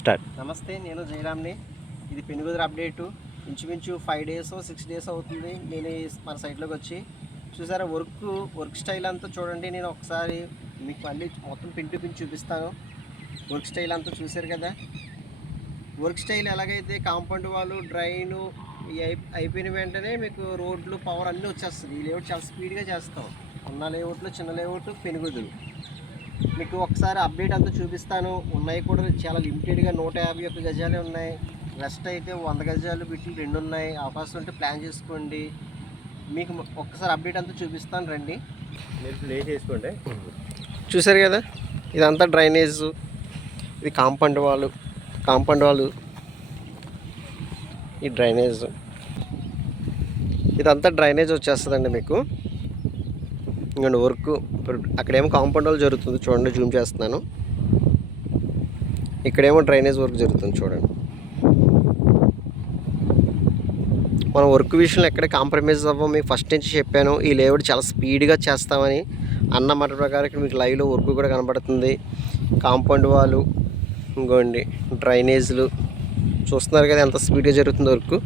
Start. నమస్తే, నేను జయరామ్ని. ఇది పెనుగుదర అప్డేటు. ఇంచుమించు 5 days 6 days అవుతుంది నేను మన సైట్లోకి వచ్చి. చూసారా వర్క్ స్టైల్ అంతా చూడండి. నేను ఒకసారి మీకు మళ్ళీ మొత్తం పిన్ టు పిన్ చూపిస్తాను. వర్క్ స్టైల్ అంతా చూసారు కదా. వర్క్ స్టైల్ ఎలాగైతే కాంపౌండ్ వాళ్ళు డ్రైను అయిపోయిన వెంటనే మీకు రోడ్లు పవర్ అన్నీ వచ్చేస్తుంది. ఈ లేఅవుట్ చాలా స్పీడ్గా చేస్తాం. ఉన్న లేఅవుట్లో చిన్న లేఅవుట్ పెనుగుదురు. మీకు ఒకసారి అప్డేట్ అంతా చూపిస్తాను. ఉన్నాయి కూడా చాలా లిమిటెడ్గా 151 గజాలే ఉన్నాయి. రెస్ట్ అయితే 100 గజాలు బిట్లు 2 ఉన్నాయి. అవకాశం ఉంటే ప్లాన్ చేసుకోండి. మీకు ఒక్కసారి అప్డేట్ అంతా చూపిస్తాను, రండి. మీరు ప్లే చేసుకోండి. చూసారు కదా, ఇదంతా డ్రైనేజ్. ఇది కాంపౌండ్ వాళ్ళు ఈ డ్రైనేజ్, ఇదంతా డ్రైనేజ్ వచ్చేస్తుందండి మీకు. ఇంకొండి వర్క్ ఇప్పుడు అక్కడేమో కాంపౌండ్ వాళ్ళు జరుగుతుంది చూడండి, జూమ్ చేస్తున్నాను. ఇక్కడేమో డ్రైనేజ్ వర్క్ జరుగుతుంది చూడండి. మనం వర్క్ విషయంలో ఎక్కడ కాంప్రమైజ్ అవ్వం. మీకు ఫస్ట్ నుంచి చెప్పాను, ఈ లేఅవుట్ చాలా స్పీడ్గా చేస్తామని. అన్న మాట ప్రకారం ఇక్కడ మీకు లైవ్లో వర్క్ కూడా కనబడుతుంది. కాంపౌండ్ వాళ్ళు, ఇంకోండి డ్రైనేజ్లు చూస్తున్నారు కదా ఎంత స్పీడ్గా జరుగుతుంది వర్క్.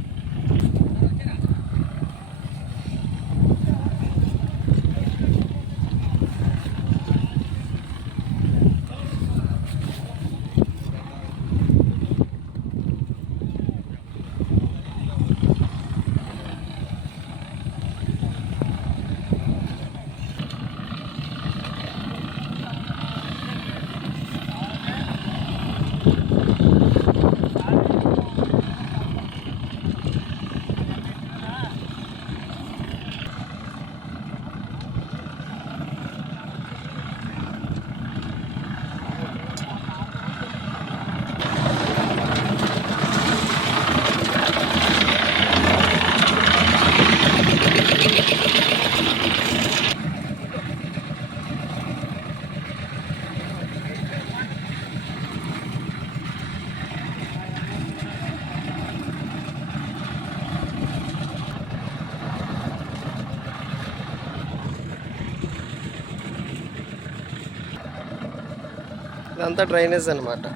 ఇదంతా డ్రైనేజ్ అన్నమాట.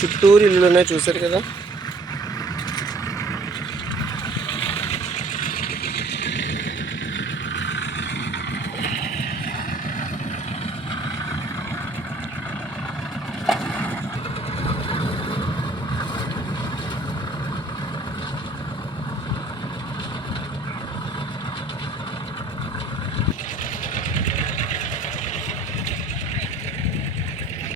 చుట్టూరు ఇల్లులు ఉన్నాయి చూసారు కదా.